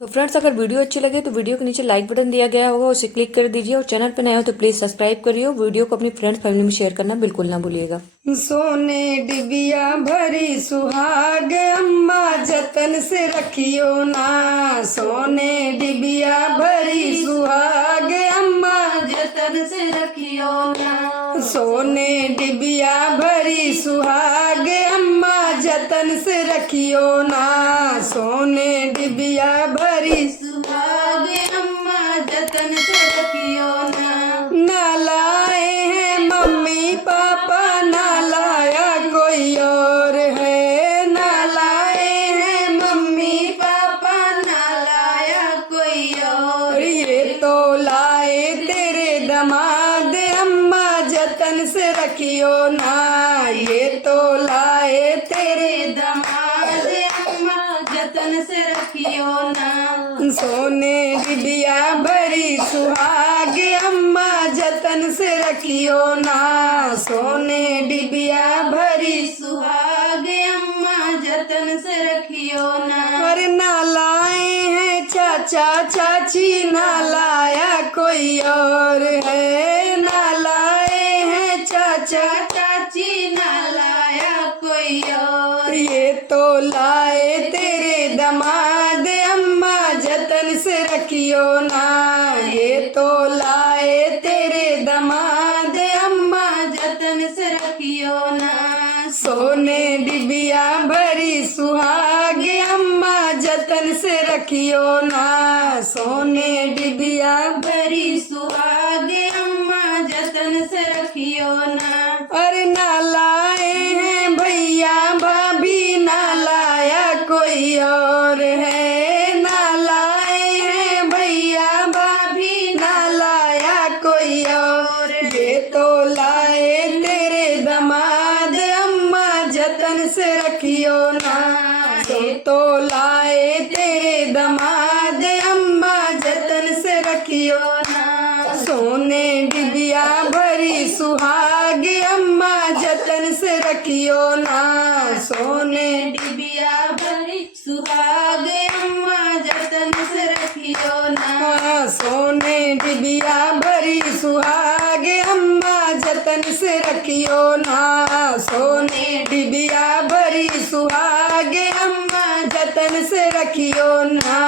तो फ्रेंड्स, अगर वीडियो अच्छी लगे तो वीडियो के नीचे लाइक बटन दिया गया होगा, उसे क्लिक कर दीजिए। और चैनल पर नए हो तो प्लीज सब्सक्राइब करिए। वीडियो को अपनी फ्रेंड्स फैमिली में शेयर करना बिल्कुल ना भूलिएगा। सोने डिबिया भरी सुहाग अम्मा जतन से रखियो ना। सोने डिबिया भरी सुहाग अम्मा जतन से रखियो ना। सोने डिबिया भरी सुहाग अम्मा जतन से रखियो ना। सोने डिबिया भरी सुहाग अम्मा जतन से रखियो ना। ना लाए हैं मम्मी पापा, ना लाया कोई और है। ना लाए हैं मम्मी पापा, ना लाया कोई और। ये तो लाए तेरे दमाद अम्मा जतन से रखियो ना। ये तो लाए तेरे दमाद अम्मा जतन से रखियो ना। सोने डिबिया भरी सुहाग अम्मा जतन से रखियो ना। सोने डिबिया भरी सुहाग अम्मा जतन से रखियो ना। और ना लाए हैं चाचा चाची, ना लाया कोई और है। ना लाए हैं चाचा चाची, ना लाया कोई और। ये तो लाए तेरे दमाद अम्मा जतन से रखियो ना। ये तो लाए तेरे दमाद अम्मा जतन से रखियो ना। सोने डिबिया भरी सुहाग अम्मा जतन से रखियो ना। सोने डिबिया भरी सुहाग अम्मा जतन से रखियो ना। अरे ना लाए हैं भैया भाभी, ना लाया कोई और है। ना लाए हैं भैया भाभी, ना लाया कोई और। ये तो लाए तेरे दमाद अम्मा जतन से रखियो ना। ये तो लाए तेरे दमाद अम्मा जतन से रखियो ना। सोने डिबिया भरी सुहाग अम्मा जतन से रखियो ना। सोने डिबिया भरी सुहाग अम्मा जतन से रखियो ना। सोने डिबिया भरी सुहाग अम्मा जतन से रखियो ना। सोने डिबिया भरी सुहाग अम्मा जतन से रखियो ना।